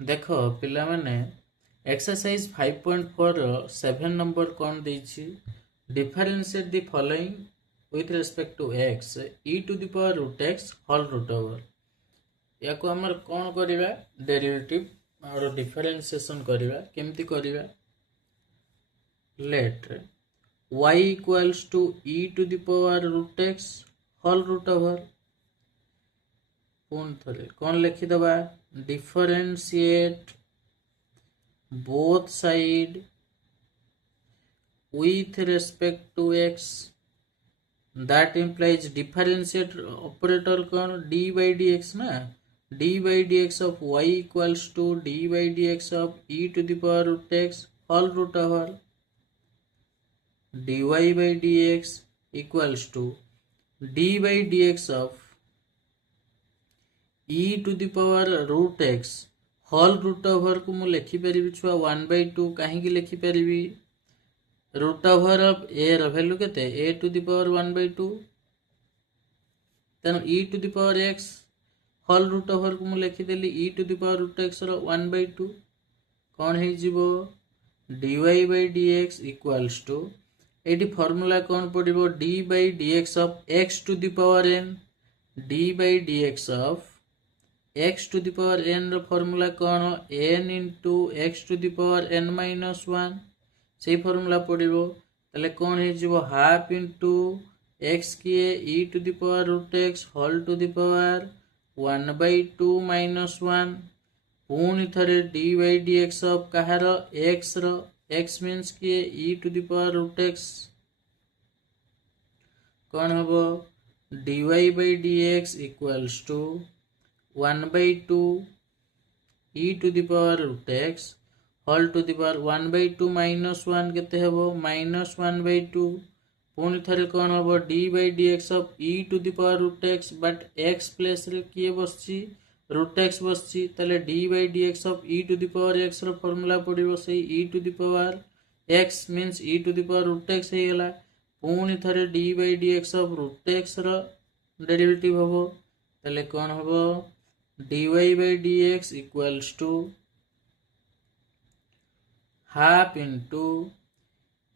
ଦେଖ ପିଲାମାନେ exercise 5.4 7 number କ'ଣ ଦେଇଛି? Differentiate the following with respect to x e to the power root x whole root over। याको आमर कौन करिबा? डेरिवेटिव और डिफरेंशिएशन करिबा। केमती करिबा? Let y equals to e to the power root x whole root over। पुन थरे कौन लिखि दबा? Differentiate both side with respect to x। that implies differentiate operator कौन? d by dx ना। d by dx of y equals to d by dx of e to the power root x whole root over। dy by dx equals to d by dx of e to the power root x whole root over को मु लिखि परिबि छुआ 1/2 काहे की लिखि परिबि? root over of a ର value केते? a to the power 1/2 तेणु e to the power x whole root over को मु लिखि देली e to the power root x ର 1/2 कौन है जीवो? dy by dx equals to eighty formula कौन पड़िबो? d by dx of x to the power n। d by dx of x to the power n ର formula कौन? n into x to the power n minus 1 से formula पड़िबो। तले कौन है जीवो? Half into x किए e to the power root x whole to the power 1/2 minus 1 पुणी थरे d by dx of Kahar? x row. x means किए e to the power root x कौन हबो? dy by dx equals to 1/2 e to the power root x whole to the power 1/2 minus 1 केते हबो? minus 1/2 पुणी थरे कौन हबो? d by dx of e to the power root x but x place रे किए बसची? root x बसची। तले d by dx of e to the power x रो फॉर्मूला पड़िबो से e to the power x means e to the power root x हे गेला। पुणी थरे d by dx of root x रो डेरिवेटिव हबो। तले कौन हबो? dy by dx equals to half into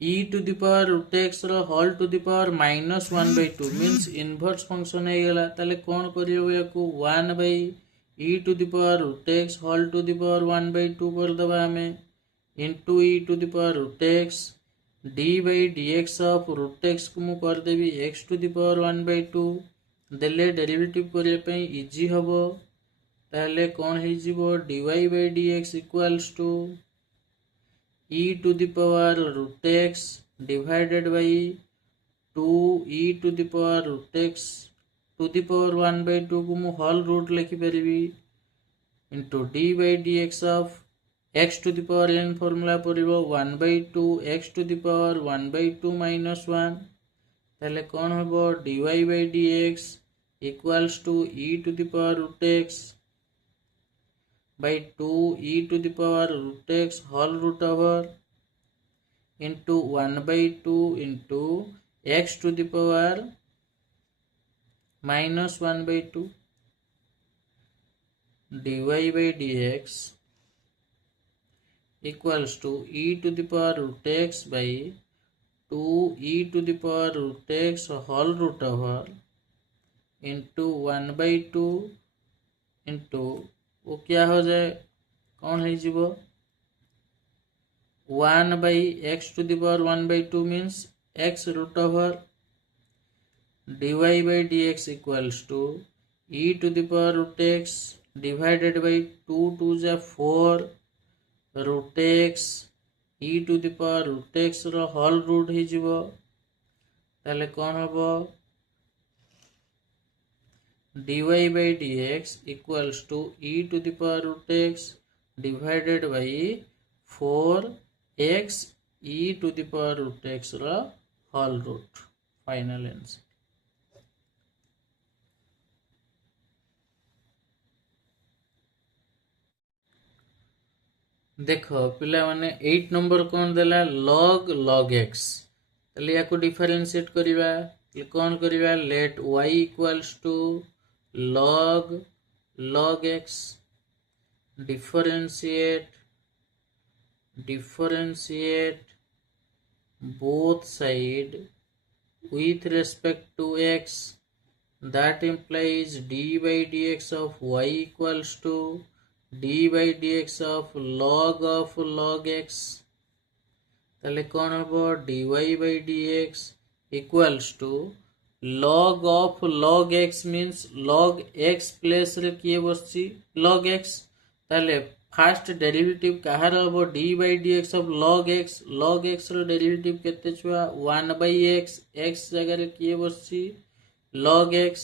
e to the power root x row whole to the power minus 1/2 means inverse function है गेला। ताले कौन करियो याको 1 by e to the power root x whole to the power 1/2 कर दबा हमें into e to the power root x d by dx of root x को मु कर देबी x to the power 1/2 देले डेरिवेटिव करिया पई इजी हबो। ताले कौन है जीवो? dy by dx equals to e to the power root x divided by 2 e to the power root x to the power 1/2 को मु whole root लिखि परिबी into d by dx of x to the power n formula पड़िबो 1/2 x to the power 1/2 minus 1 ताले कौन हबो? dy by dx equals to e to the power root x by 2 e to the power root x whole root over into 1/2 into x to the power minus 1/2 dy by dx equals to e to the power root x by 2 e to the power root x whole root over into 1/2 into वो क्या हो जाए? कौन है जीवो? 1 by x to the power 1/2 means x root over dy by dx equals to e to the power root x divided by 2 2 जा 4 root x e to the power root x row whole root ही जीवो। ताले कौन हबो? dy by dx equals to e to the power root x divided by 4x e to the power root x row whole root। final answer। देखो पिला माने 8 number कौन देला? log x। तले याको डिफरेंशिएट करिबा तले कौन करिबा? let y equals to log x differentiate both side with respect to x. That implies d by dx of y equals to d by dx of log x. তাহলে কোন হবে dy by dx equals to log x means log x place রে কি বসছি log x. তাহলে first derivative কাହାର হব d by dx of log x ର derivative କେତେ ଛୁଆ 1 by x x ଜାଗାରେ କିଏ ବସିଛି log x.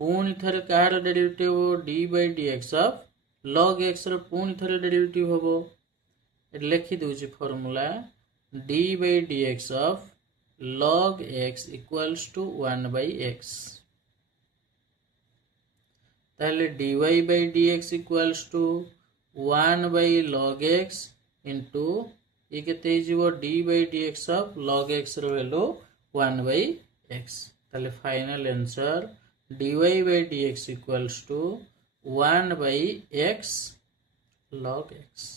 ପୁଣି ଥରେ କାହାର ଡେରିଭେଟିଭ ହବ d by dx of log x ର ପୁଣି ଥରେ ଡେରିଭେଟିଭ ହବ. ଏଠି ଲେଖି ଦଉଛି formula d by dx of log x equals to 1 by x. ताहले dy by dx equals to 1 by log x into ये केते जीवो d by dx of log x रो वैल्यू 1 by x. ताहले final answer dy by dx equals to 1 by x log x.